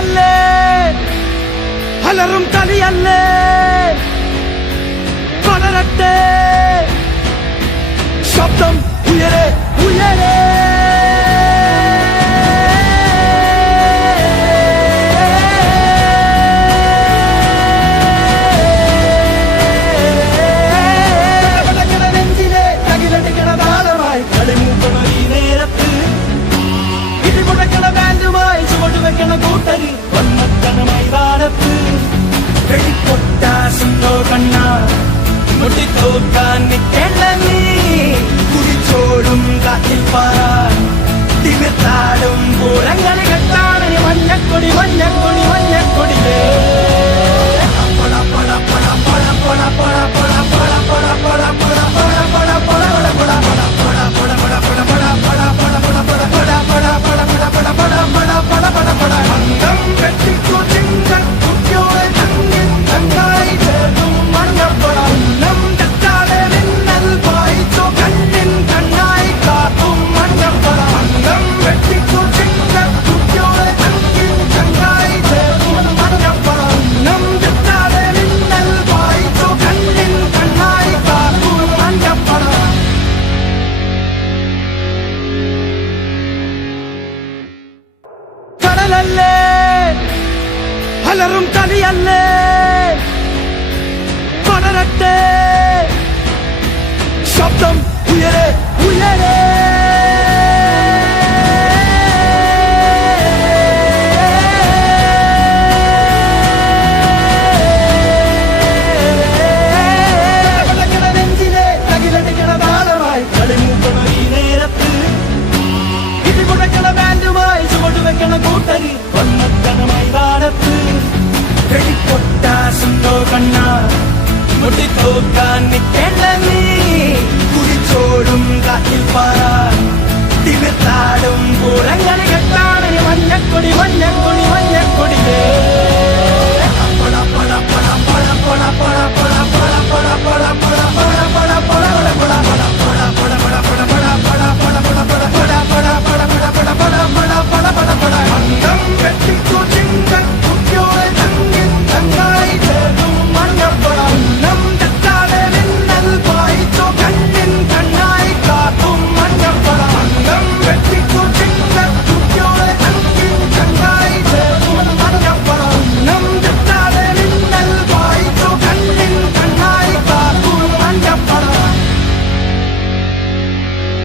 കടലല്ലേ അലറും കളിയല്ലേ പടരട്ടെ ശബ്ദം ഉയരെ ഉയരെ നെഞ്ചിലെ തകിലടിക്കണ താളമായി കളിമൂക്കണ ഈ നേരത്ത് ഇടിമുടക്കണ ബാൻഡുമായി ചുവടുവെക്കണ കൂട്ടരി വന്നത്തണ മൈതാനത്ത് വെടിപ്പൊട്ടാസുണ്ടോ കണ്ണ മുട്ടിത്തോക്കാൻ നിൽക്കേണ്ട നീ കുടിച്ചോടും കാറ്റിൽ പാറാൻ തിമിർത്താടും പൂരങ്ങളി കെട്ടാണ് മഞ്ഞക്കൊടി മഞ്ഞക്കൊടി മഞ്ഞക്കൊടിയേ പട പട പട പട പട പട പട പട പട പട പട പട പട പട അലറും കളിയല്ലേ പടരട്ടെ ശബ്ദം ഉയരെ ഉയരെ നെഞ്ചിലെ തകിലടിക്കണ താളമായി കളിമൂക്കണ ഈ നേരത്ത് ഇടിമുടക്കണ ബാൻഡുമായി ചുവടുവെക്കണ കൂട്ടരി വന്നത്തണ മൈതാനത്ത് വെടിപ്പൊട്ടാസുണ്ടോ കണ്ണ മുട്ടിത്തോക്കാൻ നിൽക്കേണ്ട നീ കുടിച്ചോടും കാറ്റിൽ പാറാൻ തിമിർത്താടും പൂരങ്ങൾ